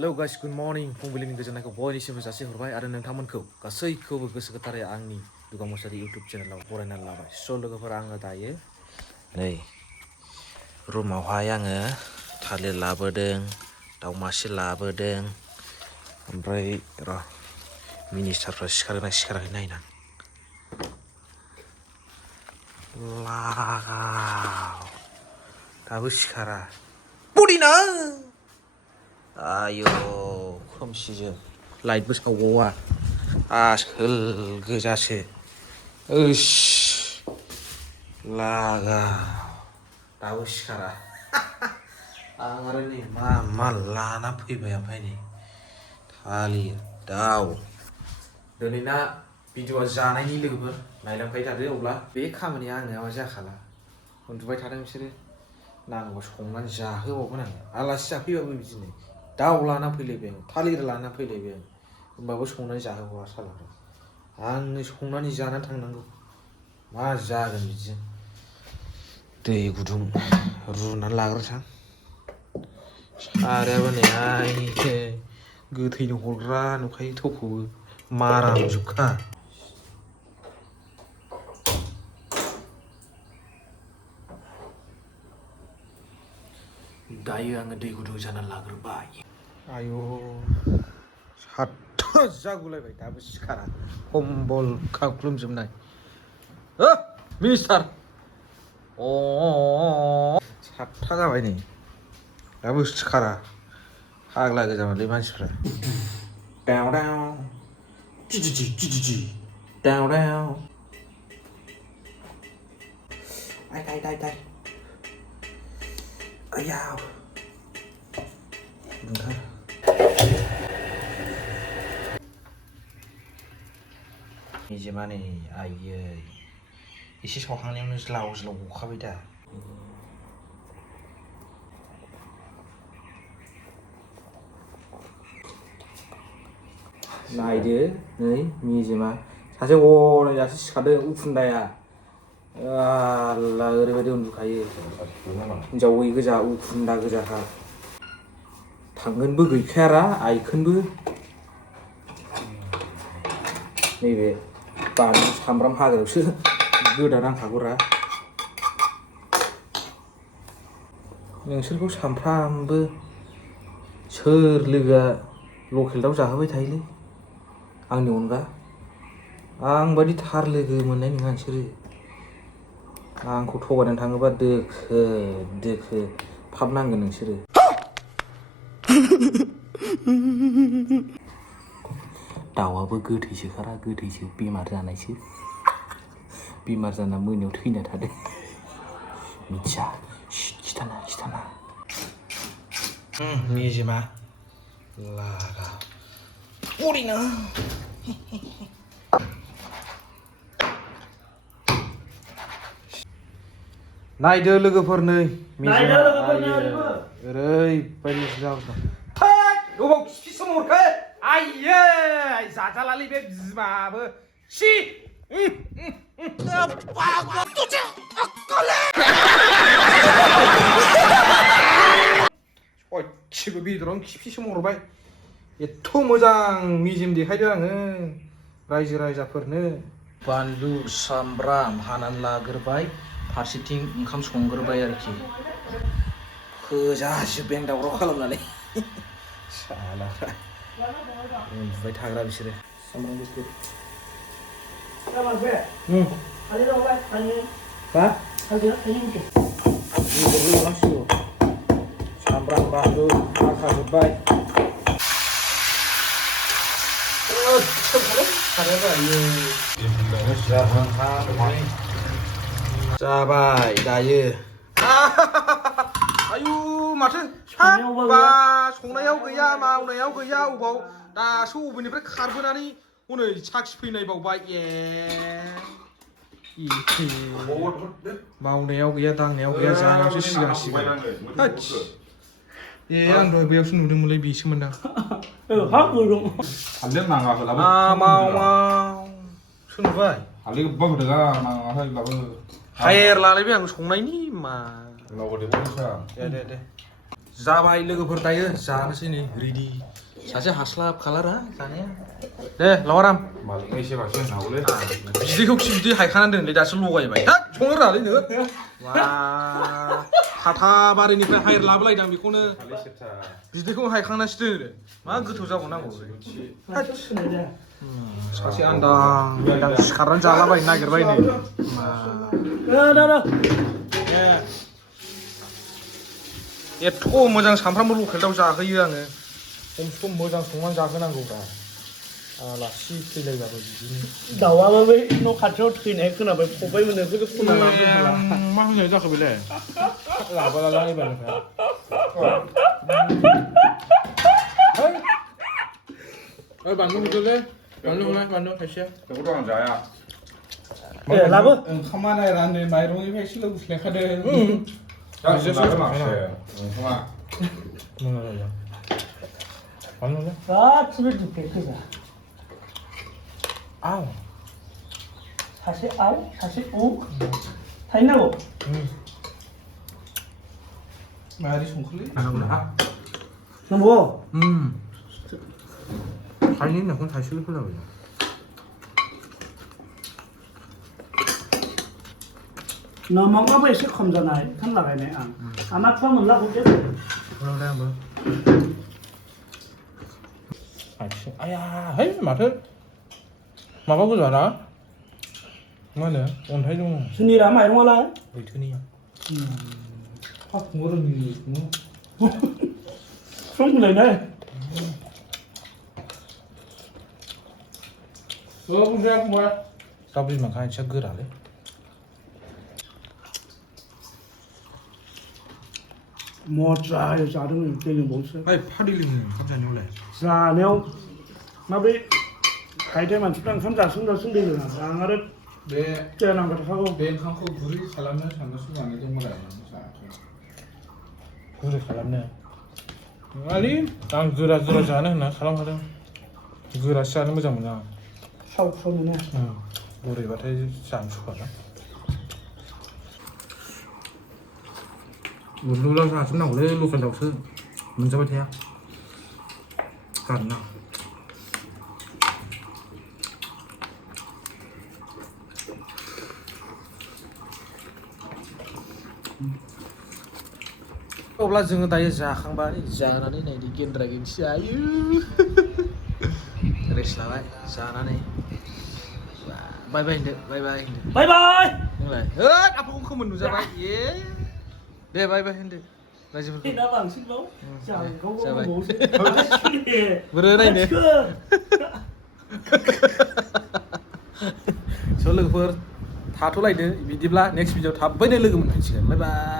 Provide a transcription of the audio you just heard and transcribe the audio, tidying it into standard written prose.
Hello guys, good morning. Fुंबिलिनि गोजोननायखौ बयनिसिमबो जासिहरबाय आरो नोंथांमोनखौ गासैखौबो गोसो गोथारै आंनि दुगा मुसारि इउटुब चेनेलाव बरायनानै लाबाय। स' लोगोफोरा आङो दायो नै रुमावहाय आङो थालिर लाबोदों, दाउ मासे लाबोदों, ओमफ्राय र' मिनिस्टारफ्रा सिखारगोना सिखाराखै नायनां। लागाव दाबो सिखारा। बडिना आयौ खोमसिजों लाइटबो सावबावा आसोल गोजासो ओइस लागाव दाबो सिखारा आं आरो नै मा लाना फैबाय ओमफ्राय नै थालिर दाउ दिनैना भिडिअ'आ जानायनि लोगोफोर नायलांबाय थादो अब्ला बे खामानिया आंना मा जाखाला उन्दुबाय थादों बिसोरो नांगौ संनानै जाहोबावगोन आं आलासि जाफैबाबो बिदिनो दाउ लाना फैलायबाय आं थालिर लाना फैलायबाय आं होमबाबो संनानै जाहोबावा सालाफ्रा आंनो संनानै जानानै थांनांगौ मा जागोन बिदिजों दै गुदुं रुनानै लाग्रोसां सारायाबो नै आइनो गोथैनो हरग्रा नुखायो थौखौबो मारामजोबखा दायो आङो दै गुदुं जाना लाग्रोबाय आयौ सातथा जागुलायबाय दाबो सिखारा कम्बल खाख्लुमजोबनाय मिनिस्टार सातथा जाबाय नै दाबो सिखारा फाग्ला गोजामारलै मानसिफ्रा दाव दाव जि दाव दाव आइ आयाव गुदुंथार निजेमा नै आयै एसे सावखांनायावनो ज्लाव गखाबाय दा नायदो नै निजेमा सासे हनै दासो सिखारदों उखुन्दाया आल्ला ओरैबायदि उन्दुखायो हिनजावै गोजा उखुन्दा गोजाखा थांगोनबो गैखायारा आइखोनबो नैबे बानलु सामब्राम हाग्रायावसो गोदा नांखागौरा नोंसोरखौ सामफ्रामबो सोर लोगोआ लकेल दाउ जाहोबाय थायोलै आंनि अनगा आं बायदि थार लोगो मोननाय नङा नोंसोरो आंखौ थगायनानै थाङोबा दोखो फाब नांगोन नोंसोरो दाउआबो गोथैसोखारा गोथैसो बेमार जानायसो बेमार जाना मोनायाव थैना थादों मिथिया खिथाना निजेमा लागा बडिना नायदो लोगोफोर नै ओरैबायदि जाबोदों गोबाव खिफिसो हरखो आइयै जाजालालै बे बिमाबो सि सयथिबो बेदरावनो खिफिसो हरबाय एथ' मोजां मेजेम देखायदों आङो रायजो राजाफोरनो बानलु सामब्राम हानानै लाग्रोबाय फारसेथिं ओंखाम संग्रोबाय आरोखि फोजाजोब्बाय आं दावराव खालामनानै सालाफ्रा उन्दुबाय थाग्रा बिसोरो सामब्राम गुफुर सामब्राम बानलु हाखाजोब्बाय जाबाय दायो आयु माथो हाबा संनायाव गैया मावनायाव गैया अबाव दासो अबेनिफ्राय खारबोनानै हनै साखि फैनायबावबाय मावनायाव गैया दांनायाव गैया जानायावसो सिगां आं दहाय बेयावसो नुदोंमोनलै बेसो मोनदां सोनुबाय हायेर लालायबाय आं संनायनि मा दे जाबाय लोगोफोर दायो जानोसै नै रेडि सासे हास्लाब खालारा जानाया दे लावाराम मालिकनो एसे बांसिन होनो हागौलै बिदैखौ खि बिदै हायखानानै दोनलै दासो लगायबाय हा संनो रोङालै नोङो वा हाथाबारिनिफ्राय हायर लाबोलायदां बेखौनो बिदैखौ हायखांनासो दोनो मा गोथाव जाबावनांगौ सासे आन्दां सिखारनानै जालाबायनो नागिरबाय नै एथ' मोजां सामफ्रामबो लकेल दाउ जाहोयो आङो सम सम मोजां संनानै जाहोनांगौब्रा आलासि फैलायबाबो बिदिनो दाउआबो बै न' खाथियाव थैनाय खोनाबाय फबाय मोननायखौसो खना लांनो हाला मा होननाय जाखो बेलाय लाबोला एबारनिफ्राय ओइ बानलु हरदोलै बानलु हरलाय बानलु थाइसेया बेखौथ' आं जाया लाबो ओंखामा रानो माइरंनिफ्रायसो लोगोस्लायखादों ओंखामा मोजां जायो बानलु गासिबो दिपेट गोजा आव सासे आव सासे उ थाहैनांगौ मारै संखोलै नंगौ थाइनै होननायखौनो थाइसेल' होलाबाय नमांबाबो एसे खम जानाय बेखौनो लागायनाय आं आमाथ' मोनला हरदो होलांलाय आंबो आया है माथो माबा गोजाना मा होनो अन्थाइ दङ सुनिरा माइरंआलाय लैथोनिया फाखुङाव रोङि संलायनाय बुरजा फंबाय दाउ बिमाखा एसे गोरालै मजायै जादों दै लोंबावसो ओइ फादै लोङो ओंखाम जानायावलाय जानायाव माब्रै खायदाय मानसिफ्रा ओंखाम जासोम दै लोङा आं आरो बे दैया नांबाय थाखागौ बे ओंखामखौ गुरै खालामनो साननोसो बानायदोंमोन गुरै खालामनो नङालै आं गोरा जानो होनना खालामखादों गोरासो जानो मोजां मोनो आं साव मोनो गुरैबाथाय जानो सुखुवाना उरलुलाव जाजोबनांगौलै लकेल दाउसो मोनजाबाय थाया गारनो अब्ला जोङो दायो जाखांबाय जानानै नायदो गेन्द्रा गेन्द्रि जायो रेस्ट लाबाय जानानै बाय बाय होनदो बाय बाय होनदो बाय बाय नोंलाय होद आफाखौ खोमोन नुजाबाय ए दे बाय बाय होनदो रायजोफोरखौ दा बांसिनबाव जाबाय जाबाय बोरो नायनो स' लोगोफोर थाथ'लायदो बिदिब्ला नेक्स्ट भिडिअ थाबैनो लोगो मोनफिनसिगोन बाय बाय